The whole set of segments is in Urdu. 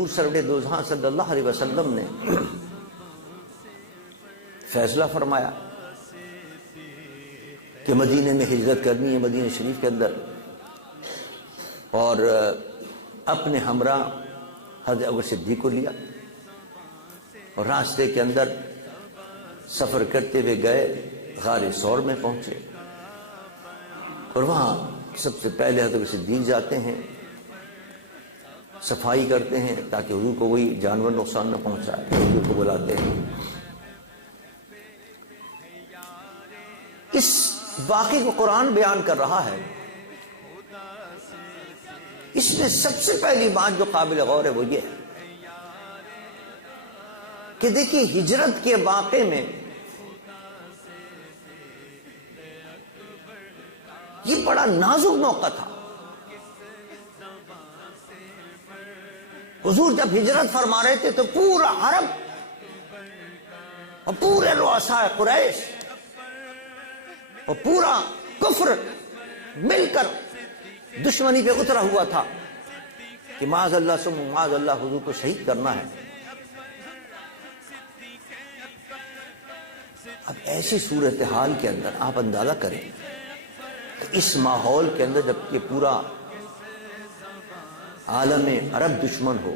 حضور سرور دو جہاں صلی اللہ علیہ وسلم نے فیصلہ فرمایا کہ مدینے میں ہجرت کرنی ہے، مدینہ شریف کے اندر، اور اپنے ہمراہ حضرت ابوبکر صدیق کو لیا اور راستے کے اندر سفر کرتے ہوئے گئے، غار ثور میں پہنچے اور وہاں سب سے پہلے حضرت ابوبکر صدیق جاتے ہیں، صفائی کرتے ہیں تاکہ حضور کو کوئی جانور نقصان نہ پہنچائے، حضور کو بلاتے ہیں۔ اس واقعے کو قرآن بیان کر رہا ہے، اس میں سب سے پہلی بات جو قابل غور ہے وہ یہ ہے کہ دیکھیے ہجرت کے واقعے میں یہ بڑا نازک موقع تھا۔ حضور جب ہجرت فرما رہے تھے تو پورا عرب اور پورے رؤساء قریش اور پورا کفر مل کر دشمنی پہ اترا ہوا تھا کہ معاذ اللہ سم معاذ اللہ حضور کو شہید کرنا ہے۔ اب ایسی صورتحال کے اندر آپ اندازہ کریں کہ اس ماحول کے اندر جب کہ پورا عالم عرب دشمن ہو،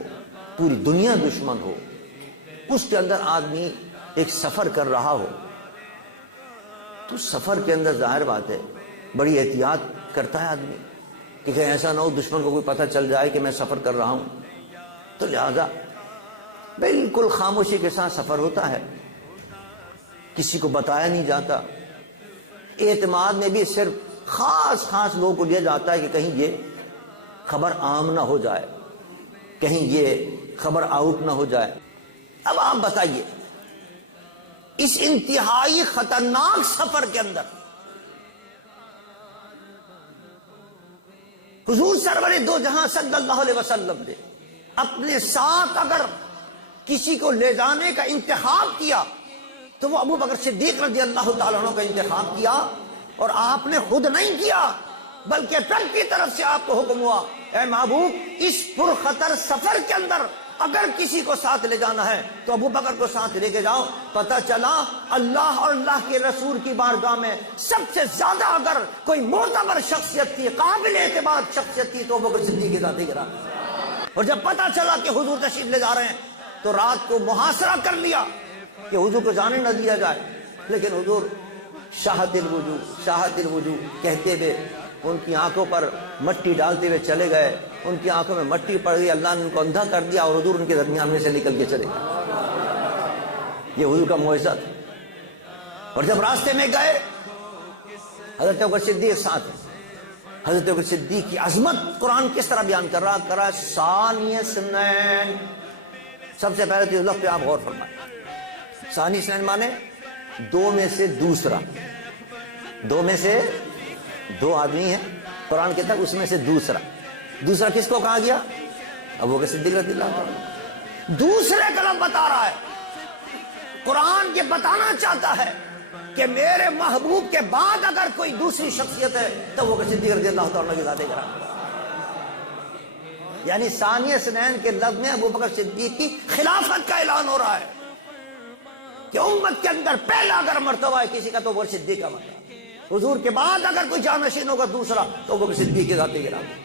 پوری دنیا دشمن ہو، اس کے اندر آدمی ایک سفر کر رہا ہو تو سفر کے اندر ظاہر بات ہے بڑی احتیاط کرتا ہے آدمی کہ کہیں ایسا نہ ہو دشمن کو کوئی پتہ چل جائے کہ میں سفر کر رہا ہوں، تو لہذا بالکل خاموشی کے ساتھ سفر ہوتا ہے، کسی کو بتایا نہیں جاتا۔ اعتماد میں بھی صرف خاص لوگوں کو لیا جاتا ہے کہ کہیں یہ خبر عام نہ ہو جائے، کہیں یہ خبر آؤٹ نہ ہو جائے۔ اب آپ بتائیے اس انتہائی خطرناک سفر کے اندر حضور سرور دو جہاں صلی اللہ علیہ وسلم نے اپنے ساتھ اگر کسی کو لے جانے کا انتخاب کیا تو وہ ابوبکر صدیق رضی اللہ تعالیٰ عنہ کا انتخاب کیا، اور آپ نے خود نہیں کیا بلکہ رب کی طرف سے آپ کو حکم ہوا، اے محبوب اس پرخطر سفر کے اندر اگر کسی کو ساتھ لے جانا ہے تو ابوبکر کو ساتھ لے کے جاؤ۔ پتہ چلا اللہ اور اللہ کے رسول کی بارگاہ میں سب سے زیادہ اگر کوئی معتبر شخصیت تھی، قابل اعتماد شخصیت تھی تو ابوبکر صدیق کی ذات گرا۔ اور جب پتہ چلا کہ حضور تشریف لے جا رہے ہیں تو رات کو محاصرہ کر لیا کہ حضور کو جانے نہ دیا جائے، لیکن حضور شاہد الوجوہ کہتے ہوئے ان کی آنکھوں پر مٹی ڈالتے ہوئے چلے گئے، ان کی آنکھوں میں مٹی پڑ گئی، اللہ نے ان کو اندھا کر دیا اور حضور ان کے درمیان میں سے نکل کے چلے گئے۔ یہ حضور کا معجزہ تھا۔ اور جب راستے میں گئے حضرت ابوبکر صدیق ساتھ ہیں۔ حضرت ابوبکر صدیق کی عظمت قرآن کس طرح بیان کر رہا ثانی اثنین۔ سب سے پہلے تو لفظ پہ آپ غور فرمائیں، ثانی اثنین مانے دو میں سے دوسرا، دو میں سے دو آدمی ہیں قرآن کے تک، اس میں سے دوسرا کس کو کہا گیا؟ ابوبکر صدیق رضی اللہ عنہ۔ دوسرے کا لفظ بتا رہا ہے، قرآن یہ بتانا چاہتا ہے کہ میرے محبوب کے بعد اگر کوئی دوسری شخصیت ہے تو ابوبکر صدیق رضی اللہ عنہ کی ذات گرامی۔ یعنی ثانی اثنین کے لفظ میں ابوبکر صدیق کی خلافت کا اعلان ہو رہا ہے کہ امت کے اندر پہلا اگر مرتبہ ہے کسی کا تو ابوبکر صدیق کا مرتبہ، حضور کے بعد اگر کوئی جانشین ہوگا دوسرا تو ابوبکر صدیق کی ذات گرامی۔